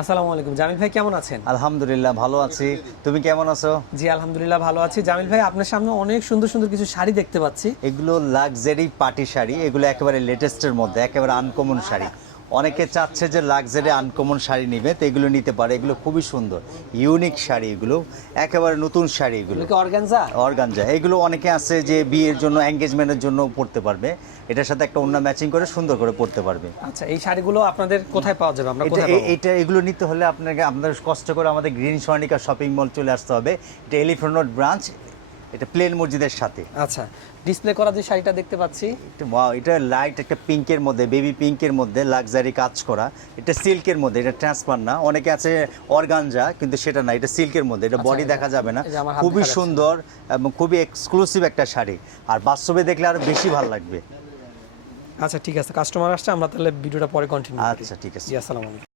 আসসালামু আলাইকুম। জামিল ভাই কেমন আছেন? আলহামদুলিল্লাহ ভালো আছি। তুমি কেমন আছো? জি আলহামদুলিল্লাহ ভালো আছি। জামিল ভাই আপনার সামনে অনেক সুন্দর সুন্দর কিছু শাড়ি দেখতে পাচ্ছি। এগুলো লাক্সারি পার্টি শাড়ি। এগুলো একেবারে লেটেস্টের মধ্যে একেবারে আনকমন শাড়ি। অনেকে চাচ্ছে যে লাক্সারি আনকমন শাড়ি নিবে তো এগুলো নিতে পারে। এগুলো খুবই সুন্দর। ইউনিক শাড়ি এগুলো একেবারে নতুন শাড়ি এগুলো। অর্গানজা অর্গানজা এগুলো অনেকে আছে যে বিয়ের জন্য এঙ্গেজমেন্টের জন্য পড়তে পারবে। এটার সাথে একটা অন্য ম্যাচিং করে সুন্দর করে পড়তে পারবে। আচ্ছা এই শাড়িগুলো আপনাদের কোথায় পাওয়া যাবে? আমরা কোথায় পাবো? এটা এগুলো নিতে হলে আপনাকে আপনাদের কষ্ট করে আমাদের গ্রিন স্বর্ণিকা শপিং মল চলে আসতে হবে। এটা এলিফ্যান্ট রোড ব্রাঞ্চ এটা প্লেন মসজিদের সাথে। আচ্ছা ডিসপ্লে করা যে শাড়িটা দেখতে পাচ্ছি। এটা লাইট একটা পিঙ্কের মধ্যে বেবি পিঙ্কের মধ্যে লাক্সারি কাজ করা। এটা সিল্কের মধ্যে এটা ট্রান্সফার না। অনেকে আছে অর্গানজা কিন্তু সেটা না এটা সিল্কের মধ্যে। এটা আচ্ছা, বডি দেখা যাবে না। খুবই সুন্দর এবং খুবই এক্সক্লুসিভ একটা শাড়ি। আর বাস্তবে দেখলে আরও বেশি ভালো লাগবে। আচ্ছা ঠিক আছে। কাস্টমার আসছে আমরা তাহলে ভিডিওটা পরে কন্টিনিউ আচ্ছা ঠিক আছে। আসসালামু আলাইকুম।